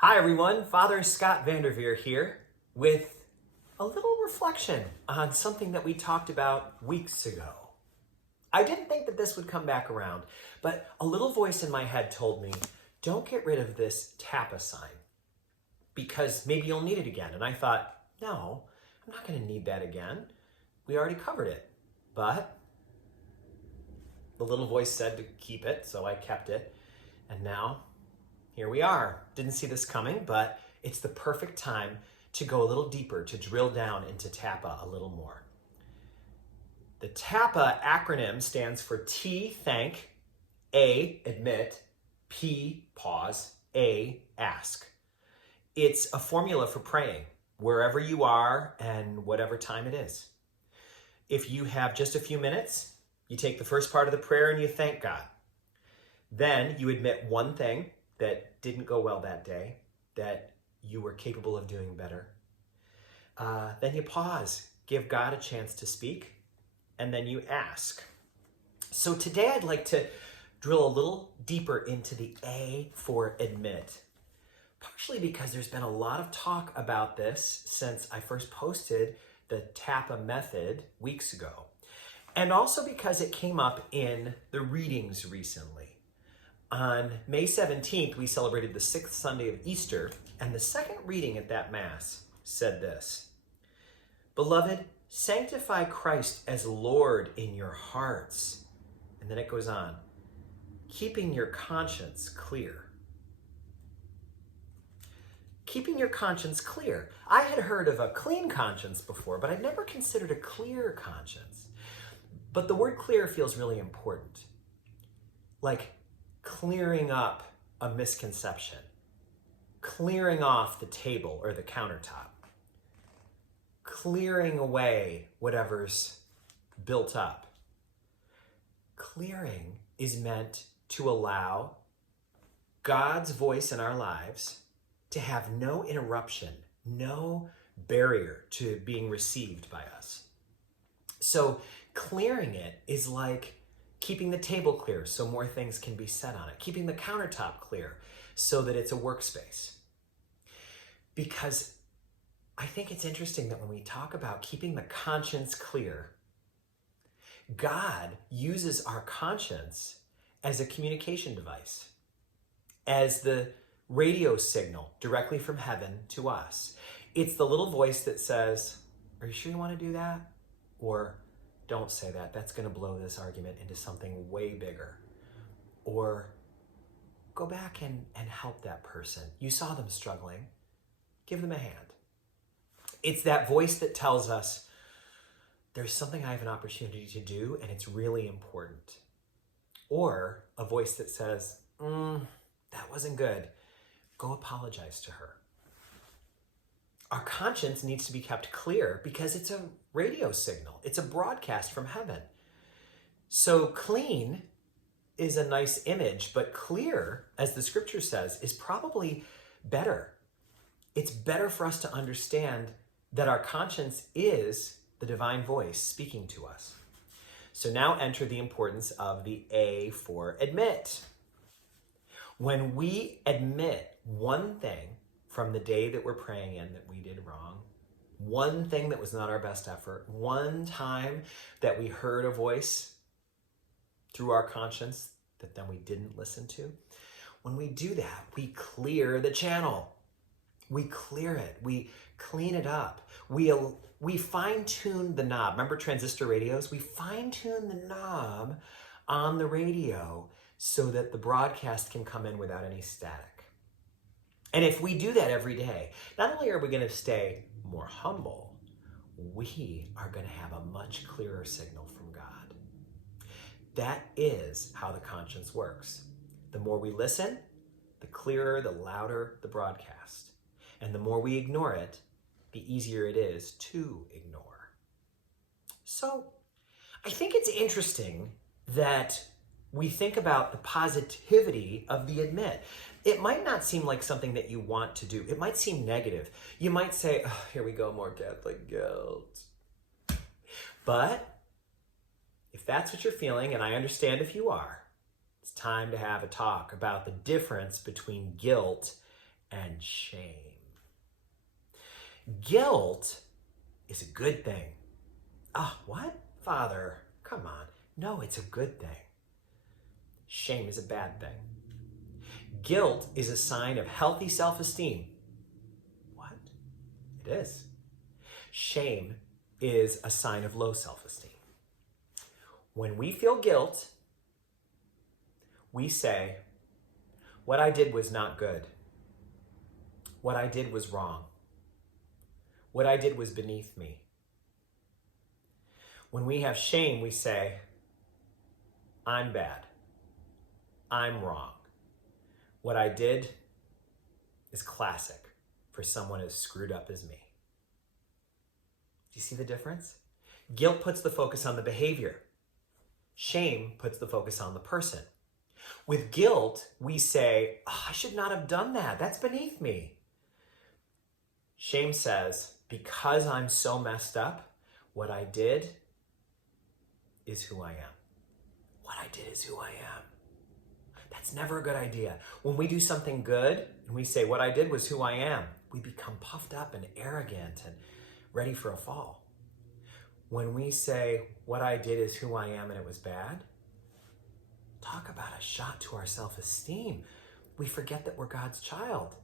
Hi everyone, Father Scott Vanderveer here with a little reflection on something that we talked about weeks ago. I didn't think that this would come back around, but a little voice in my head told me, don't get rid of this TAPA sign because maybe you'll need it again. And I thought, no, I'm not going to need that again. We already covered it. But the little voice said to keep it, so I kept it. And now here we are. Didn't see this coming, but it's the perfect time to go a little deeper, to drill down into TAPA a little more. The TAPA acronym stands for T, thank, A, admit, P, pause, A, ask. It's a formula for praying wherever you are and whatever time it is. If you have just a few minutes, you take the first part of the prayer and you thank God. Then you admit one thing that didn't go well that day, that you were capable of doing better. Then you pause, give God a chance to speak, and then you ask. So today I'd like to drill a little deeper into the A for admit, partially because there's been a lot of talk about this since I first posted the TAPA method weeks ago, and also because it came up in the readings recently. On May 17th, we celebrated the 6th Sunday of Easter, and the second reading at that Mass said this: Beloved, sanctify Christ as Lord in your hearts. And then it goes on, keeping your conscience clear. Keeping your conscience clear. I had heard of a clean conscience before, but I'd never considered a clear conscience. But the word clear feels really important. Like clearing up a misconception, clearing off the table or the countertop, clearing away whatever's built up. Clearing is meant to allow God's voice in our lives to have no interruption, no barrier to being received by us. So clearing it is like keeping the table clear so more things can be said on it, keeping the countertop clear so that it's a workspace. Because I think it's interesting that when we talk about keeping the conscience clear, God uses our conscience as a communication device, as the radio signal directly from heaven to us. It's the little voice that says, are you sure you want to do that? Or don't say that. That's going to blow this argument into something way bigger. Or go back and help that person. You saw them struggling. Give them a hand. It's that voice that tells us there's something I have an opportunity to do and it's really important. Or a voice that says, that wasn't good. Go apologize to her. Our conscience needs to be kept clear because it's a radio signal. It's a broadcast from heaven. So clean is a nice image, but clear, as the scripture says, is probably better. It's better for us to understand that our conscience is the divine voice speaking to us. So now enter the importance of the A for admit. When we admit one thing from the day that we're praying in that we did wrong, one thing that was not our best effort, one time that we heard a voice through our conscience that then we didn't listen to, when we do that, we clear the channel. We clear it. We clean it up. We fine-tune the knob. Remember transistor radios? We fine-tune the knob on the radio so that the broadcast can come in without any static. And if we do that every day, not only are we going to stay more humble, we are going to have a much clearer signal from God. That is how the conscience works. The more we listen, the clearer, the louder the broadcast. And the more we ignore it, the easier it is to ignore. So I think it's interesting that we think about the positivity of the admit. It might not seem like something that you want to do. It might seem negative. You might say, oh, here we go, more Catholic guilt. But if that's what you're feeling, and I understand if you are, it's time to have a talk about the difference between guilt and shame. Guilt is a good thing. Ah, what? Father, come on. No, it's a good thing. Shame is a bad thing. Guilt is a sign of healthy self-esteem. What? It is. Shame is a sign of low self-esteem. When we feel guilt, we say, what I did was not good. What I did was wrong. What I did was beneath me. When we have shame, we say, I'm bad. I'm wrong. What I did is classic for someone as screwed up as me. Do you see the difference? Guilt puts the focus on the behavior. Shame puts the focus on the person. With guilt, we say, I should not have done that. That's beneath me. Shame says, because I'm so messed up, what I did is who I am. What I did is who I am. That's never a good idea. When we do something good and we say, what I did was who I am, we become puffed up and arrogant and ready for a fall. When we say, what I did is who I am and it was bad, talk about a shot to our self-esteem. We forget that we're God's child.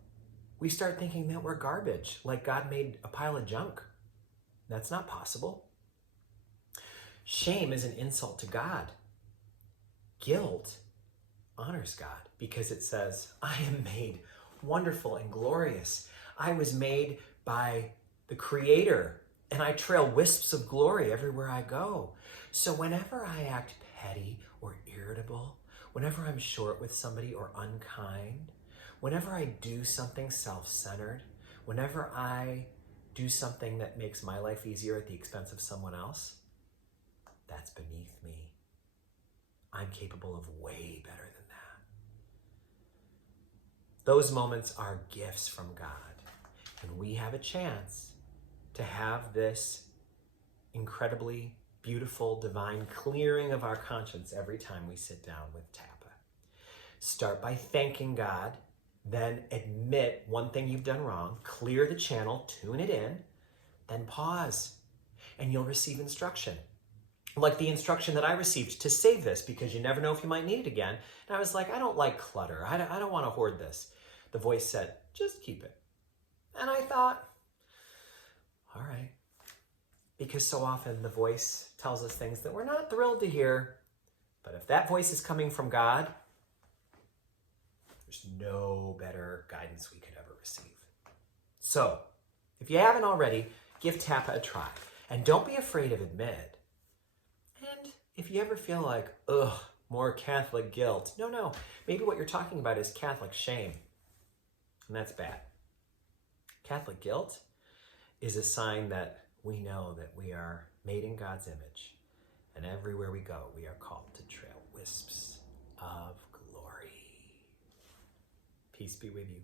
We start thinking that we're garbage, like God made a pile of junk. That's not possible. Shame is an insult to God. Guilt honors God because it says, I am made wonderful and glorious. I was made by the Creator, and I trail wisps of glory everywhere I go. So whenever I act petty or irritable, whenever I'm short with somebody or unkind, whenever I do something self-centered, whenever I do something that makes my life easier at the expense of someone else, that's beneath me. I'm capable of way better than that. Those moments are gifts from God. And we have a chance to have this incredibly beautiful, divine clearing of our conscience every time we sit down with Tapa. Start by thanking God, then admit one thing you've done wrong, clear the channel, tune it in, then pause, and you'll receive instruction. Like the instruction that I received to save this, because you never know if you might need it again. And I was like, I don't like clutter. I don't want to hoard this. The voice said, just keep it. And I thought, all right. Because so often the voice tells us things that we're not thrilled to hear. But if that voice is coming from God, there's no better guidance we could ever receive. So, if you haven't already, give Tapa a try. And don't be afraid of admit. And if you ever feel like, more Catholic guilt. No. Maybe what you're talking about is Catholic shame. And that's bad. Catholic guilt is a sign that we know that we are made in God's image. And everywhere we go, we are called to trail wisps of glory. Peace be with you.